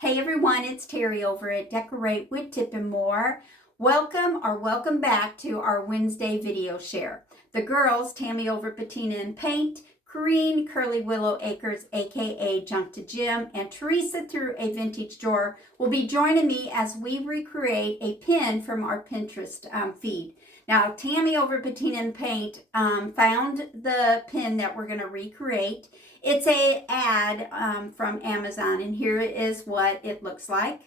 Hey everyone, it's Terry over at Decorate with Tip and More. Welcome back to our Wednesday video share. The girls, Tammy over at Patina and Paint, Corrine, Curly Willow Acres, aka Junk to Jim, and Teresa through a Vintage Drawer will be joining me as we recreate a pin from our Pinterest feed. Now, Tammy over at Patina and Paint found the pin that we're going to recreate. It's an ad from Amazon, and here is what it looks like.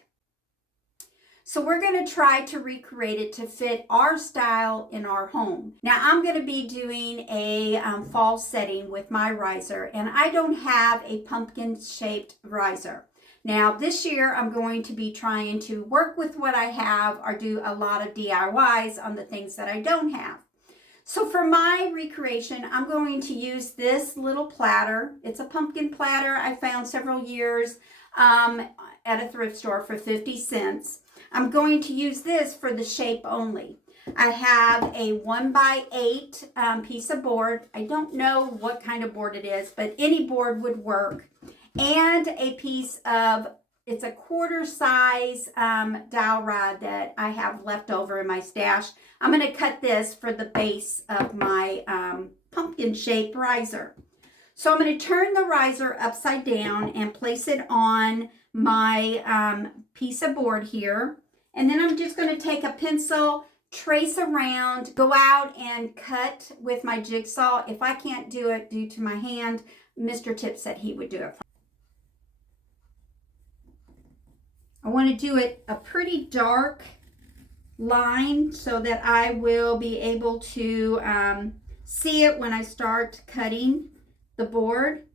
So we're going to try to recreate it to fit our style in our home. Now, I'm going to be doing a fall setting with my riser, and I don't have a pumpkin-shaped riser. Now, this year, I'm going to be trying to work with what I have or do a lot of DIYs on the things that I don't have. So for my recreation, I'm going to use this little platter. It's a pumpkin platter I found several years at a thrift store for 50 cents. I'm going to use this for the shape only. I have a 1x8 piece of board. I don't know what kind of board it is, but any board would work. And a piece of, it's a quarter size dowel rod that I have left over in my stash. I'm going to cut this for the base of my pumpkin shaped riser. So I'm going to turn the riser upside down and place it on my piece of board here. And then I'm just going to take a pencil, trace around, go out and cut with my jigsaw. If I can't do it due to my hand, Mr. Tip said he would do it. I want to do it a pretty dark line so that I will be able to see it when I start cutting the board.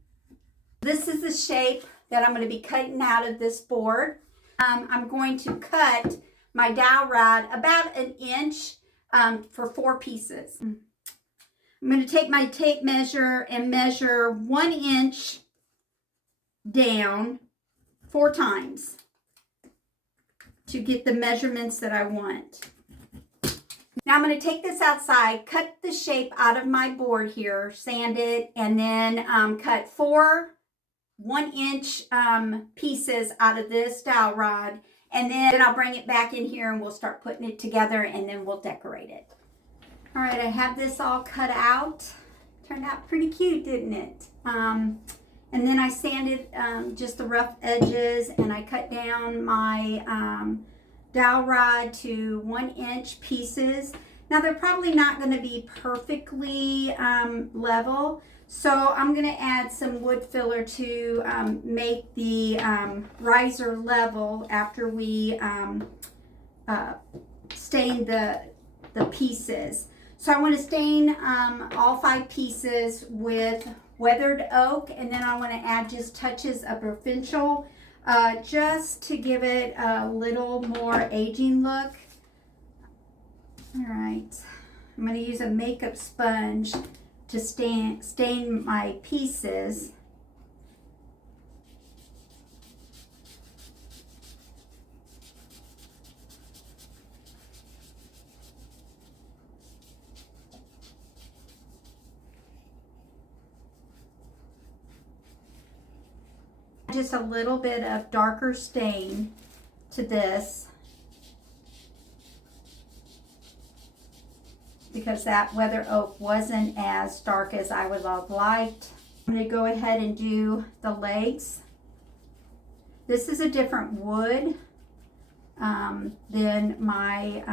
This is the shape that I'm going to be cutting out of this board. I'm going to cut my dowel rod about 1 inch for 4 pieces. I'm going to take my tape measure and measure 1 inch down 4 times to get the measurements that I want. Now I'm going to take this outside, cut the shape out of my board here, sand it, and then cut 4 1-inch pieces out of this dowel rod, and then I'll bring it back in here and we'll start putting it together and then we'll decorate it. All right, I have this all cut out. Turned out pretty cute, didn't it? And then I sanded just the rough edges, and I cut down my dowel rod to 1-inch pieces. Now they're probably not going to be perfectly level, so I'm going to add some wood filler to make the riser level after we stain the pieces. So I want to stain all 5 pieces with weathered oak, and then I want to add just touches of provincial just to give it a little more aging look. All right, I'm going to use a makeup sponge to stain my pieces. Just a little bit of darker stain to this because that weather oak wasn't as dark as I would have liked. I'm going to go ahead and do the legs. This is a different wood than my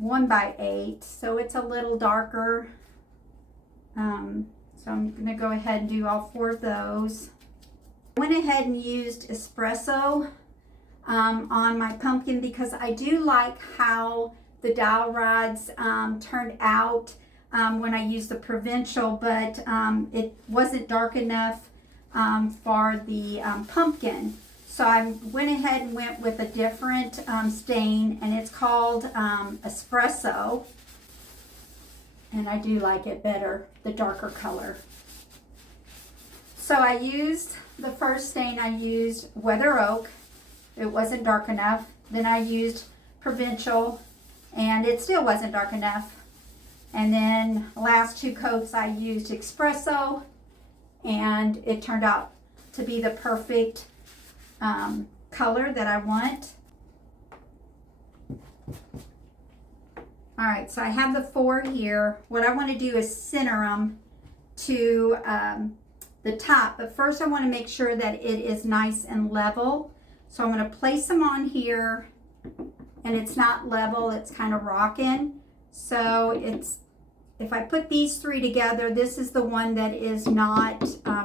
1x8, so it's a little darker. So I'm going to go ahead and do all 4 of those. I went ahead and used espresso on my pumpkin because I do like how the dowel rods turned out when I used the provincial, but it wasn't dark enough for the pumpkin. So I went ahead and went with a different stain, and it's called espresso. And I do like it better, the darker color. So I used the first stain, I used weather oak. It wasn't dark enough. Then I used provincial, and it still wasn't dark enough. And then the last 2 coats I used espresso, and it turned out to be the perfect color that I want. All right, so I have the 4 here. What I want to do is center them to the top, but first I want to make sure that it is nice and level. So I'm going to place them on here, and it's not level, it's kind of rocking. So it's, if I put these 3 together, this is the one that is not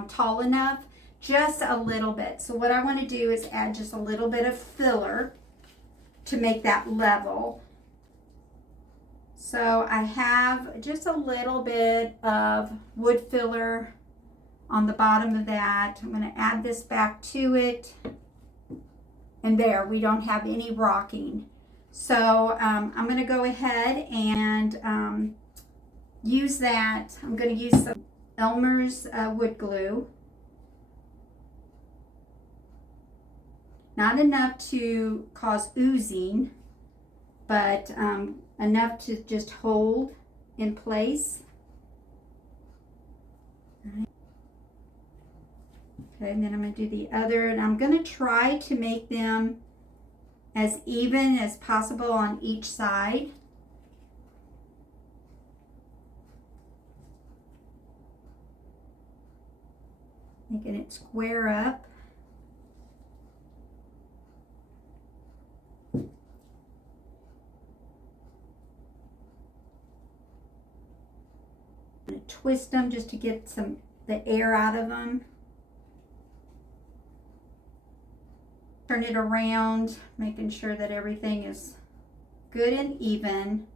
tall enough, just a little bit. So what I want to do is add just a little bit of filler to make that level. So I have just a little bit of wood filler on the bottom of that. I'm going to add this back to it. And there, we don't have any rocking. So I'm going to go ahead and use that. I'm going to use some Elmer's wood glue. Not enough to cause oozing, but enough to just hold in place. Okay, and then I'm going to do the other, and I'm going to try to make them as even as possible on each side. Making it square up. Twist them just to get the air out of them. Turn it around, making sure that everything is good and even.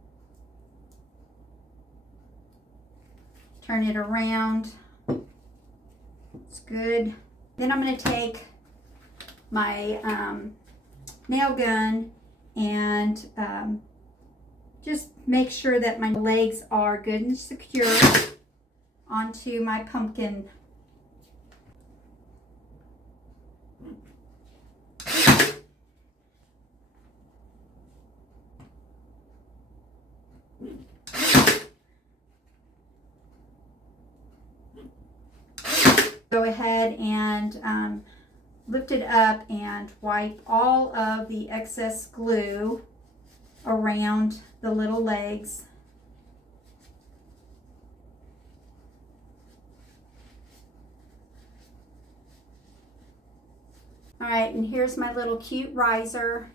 Turn it around. It's good. Then I'm going to take my nail gun and just make sure that my legs are good and secure onto my pumpkin. Go ahead and lift it up and wipe all of the excess glue around the little legs. All right, and here's my little cute riser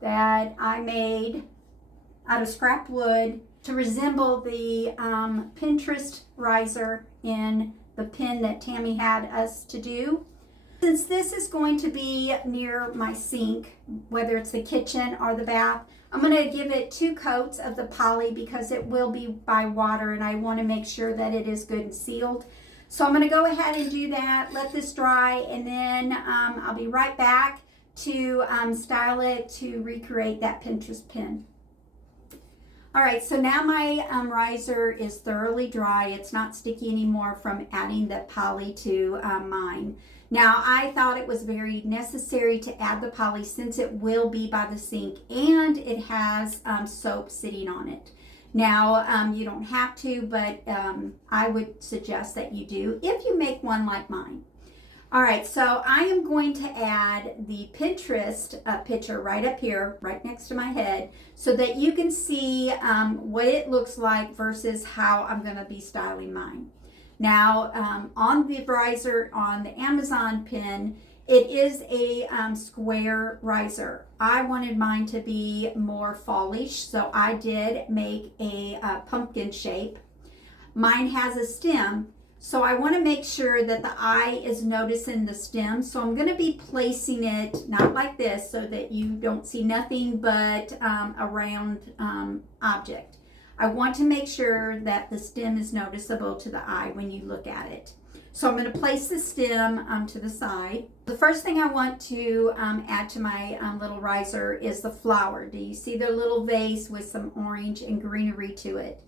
that I made out of scrap wood to resemble the Pinterest riser in the pin that Tammy had us to do. Since this is going to be near my sink, whether it's the kitchen or the bath, I'm going to give it 2 coats of the poly because it will be by water and I want to make sure that it is good and sealed. So I'm going to go ahead and do that, let this dry, and then I'll be right back to style it to recreate that Pinterest pin. All right, so now my riser is thoroughly dry. It's not sticky anymore from adding the poly to mine. Now, I thought it was very necessary to add the poly since it will be by the sink and it has soap sitting on it. Now, you don't have to, but I would suggest that you do if you make one like mine. All right, so I am going to add the Pinterest picture right up here, right next to my head, so that you can see what it looks like versus how I'm going to be styling mine. Now, on the riser on the Amazon pin, it is a square riser. I wanted mine to be more fallish, so I did make a pumpkin shape. Mine has a stem. So I want to make sure that the eye is noticing the stem. So I'm going to be placing it not like this so that you don't see nothing but a round object. I want to make sure that the stem is noticeable to the eye when you look at it. So I'm going to place the stem to the side. The first thing I want to add to my little riser is the flower. Do you see the little vase with some orange and greenery to it?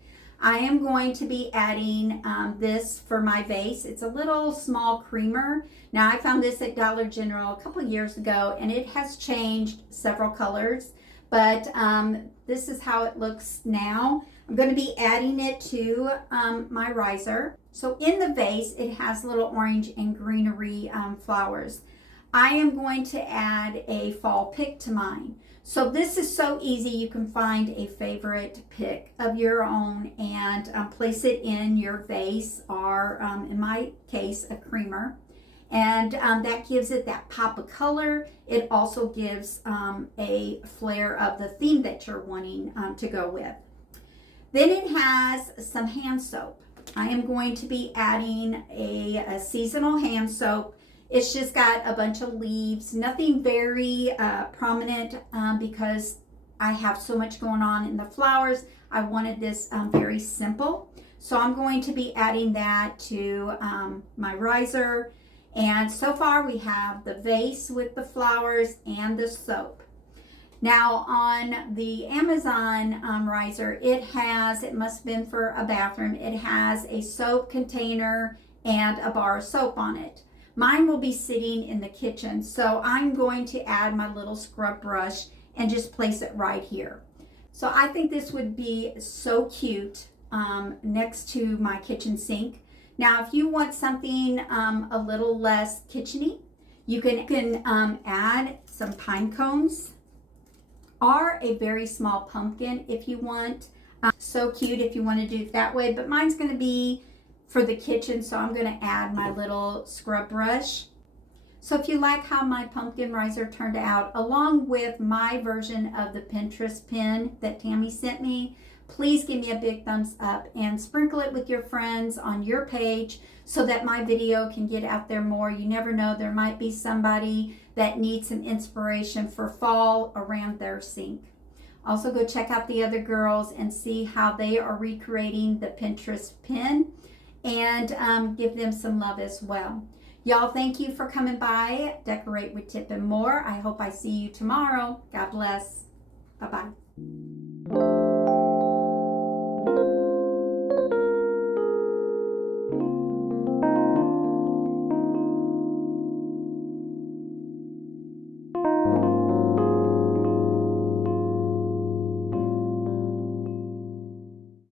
I am going to be adding this for my vase. It's a little small creamer. Now I found this at Dollar General a couple of years ago and it has changed several colors, but this is how it looks now. I'm going to be adding it to my riser. So in the vase, it has little orange and greenery flowers. I am going to add a fall pick to mine. So this is so easy. You can find a favorite pick of your own and place it in your vase, or in my case, a creamer. And that gives it that pop of color. It also gives a flair of the theme that you're wanting to go with. Then it has some hand soap. I am going to be adding a seasonal hand soap. It's just got a bunch of leaves, nothing very prominent because I have so much going on in the flowers. I wanted this very simple. So I'm going to be adding that to my riser. And so far we have the vase with the flowers and the soap. Now on the Amazon riser, it must have been for a bathroom, it has a soap container and a bar of soap on it. Mine will be sitting in the kitchen, so I'm going to add my little scrub brush and just place it right here. So I think this would be so cute next to my kitchen sink. Now, if you want something a little less kitcheny, you can add some pine cones or a very small pumpkin if you want. So cute if you want to do it that way, but mine's going to be for the kitchen, so I'm going to add my little scrub brush. So if you like how my pumpkin riser turned out, along with my version of the Pinterest pin that Tammy sent me, please give me a big thumbs up and sprinkle it with your friends on your page so that my video can get out there more. You never know, there might be somebody that needs some inspiration for fall around their sink. Also, go check out the other girls and see how they are recreating the Pinterest pin, and give them some love as well. Y'all, thank you for coming by Decorate with Tip and More. I hope I see you tomorrow. God bless. Bye-bye.